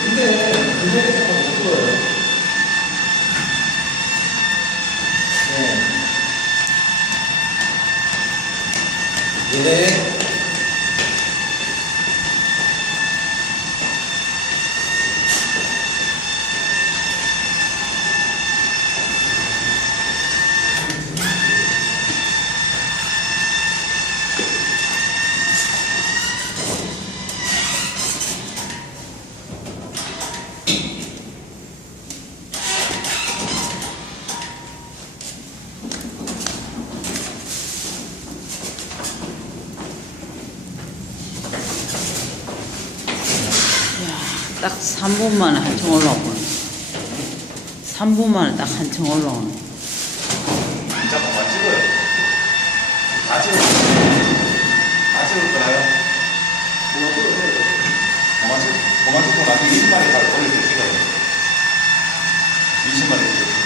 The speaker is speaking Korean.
근데 금액이 잠깐 못 들어요. 네. 네. 딱 3분 만에 한층 올라오고 3분 만에 딱 한층 올라오네. 진짜 그만 찍어요. 다 찍을 거라요? 그만 찍고 나중에 20마리 다 올릴 때 찍어요. 20마리 찍어요.